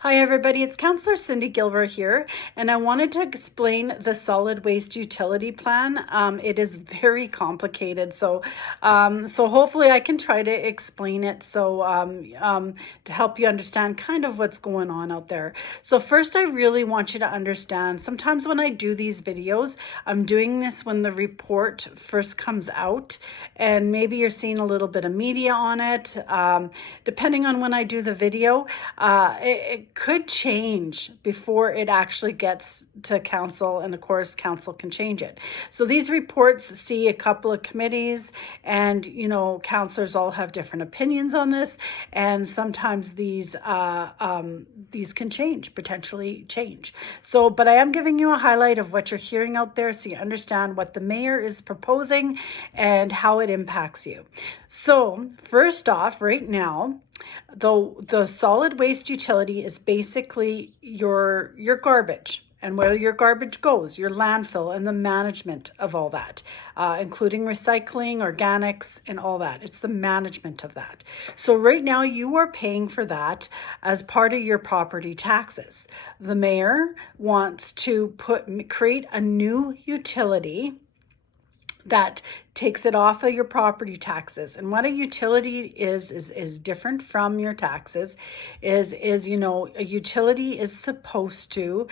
Hi everybody, it's Councillor 𝗪𝘀𝗶𝗱 here, and I wanted to explain the solid waste utility plan. It is very complicated, so hopefully I can try to explain it to help you understand kind of what's going on out there. So first, I really want you to understand, sometimes when I do these videos, I'm doing this when the report first comes out, and maybe you're seeing a little bit of media on it. Depending on when I do the video, it could change before it actually gets to council, and of course council can change it. So these reports see a couple of committees, and councillors all have different opinions on this, and sometimes these can potentially change. So but I am giving you a highlight of what you're hearing out there so you understand what the mayor is proposing and how it impacts you. So first off, right now, the solid waste utility is basically your garbage and where your garbage goes, your landfill, and the management of all that, including recycling, organics, and all that. It's the management of that. So right now you are paying for that as part of your property taxes. The mayor wants to create a new utility that takes it off of your property taxes. And what a utility is different from your taxes. A utility is supposed to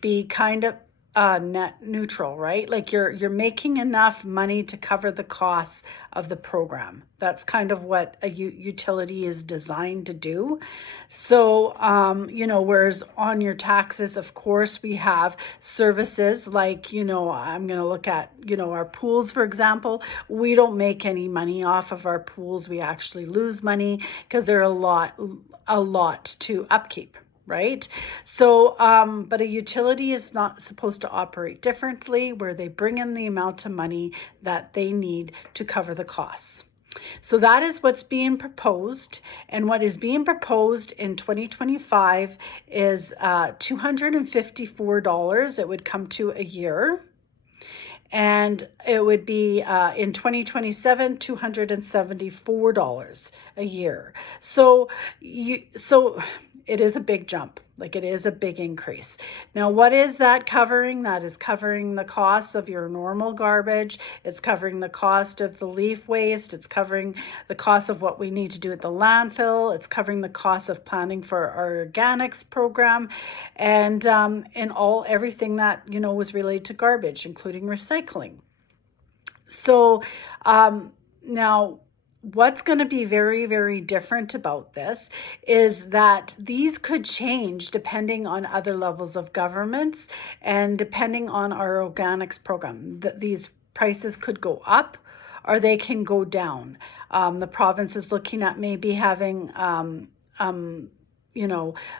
be kind of net neutral, right? Like you're making enough money to cover the costs of the program. That's kind of what a utility is designed to do. So, whereas on your taxes, of course, we have services like, I'm going to look at, our pools, for example. We don't make any money off of our pools. We actually lose money because they're a lot to upkeep. Right? So, but a utility is not supposed to operate differently, where they bring in the amount of money that they need to cover the costs. So that is what's being proposed. And what is being proposed in 2025 is $254. It would come to a year. And it would be in 2027, $274 a year. So it is a big jump. Like, it is a big increase. Now, what is that covering? That is covering the cost of your normal garbage. It's covering the cost of the leaf waste. It's covering the cost of what we need to do at the landfill. It's covering the cost of planning for our organics program, and everything that was related to garbage, including recycling. So now, what's going to be very, very different about this is that these could change depending on other levels of governments and depending on our organics program. These prices could go up or they can go down. The province is looking at maybe having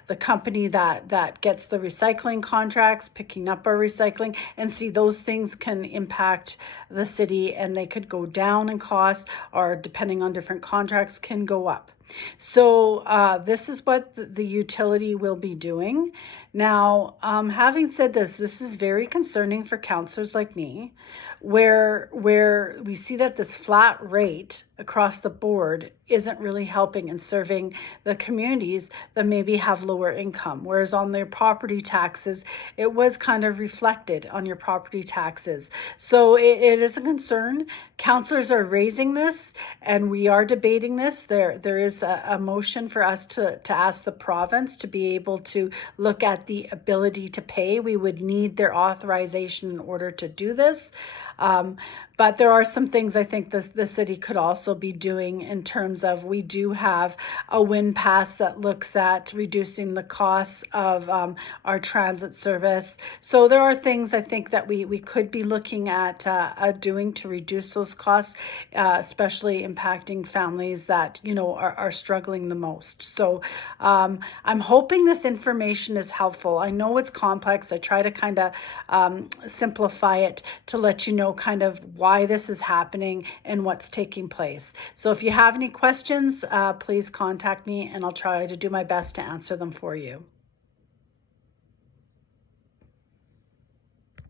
the company that gets the recycling contracts, picking up our recycling, and see those things can impact the city, and they could go down in cost, or depending on different contracts can go up. So this is what the utility will be doing. Now, having said this is very concerning for councillors like me, where we see that this flat rate across the board isn't really helping and serving the communities that maybe have lower income, whereas on their property taxes, it was kind of reflected on your property taxes. So it is a concern. Councillors are raising this, and we are debating this. There is a motion for us to ask the province to be able to look at the ability to pay. We would need their authorization in order to do this. But there are some things I think the city could also be doing in terms of, we do have a wind pass that looks at reducing the costs of our transit service. So there are things I think that we could be looking at doing to reduce those costs, especially impacting families that, are struggling the most. So I'm hoping this information is helpful. I know it's complex. I try to kind of simplify it to let you know kind of why this is happening and what's taking place. So if you have any questions, please contact me, and I'll try to do my best to answer them for you.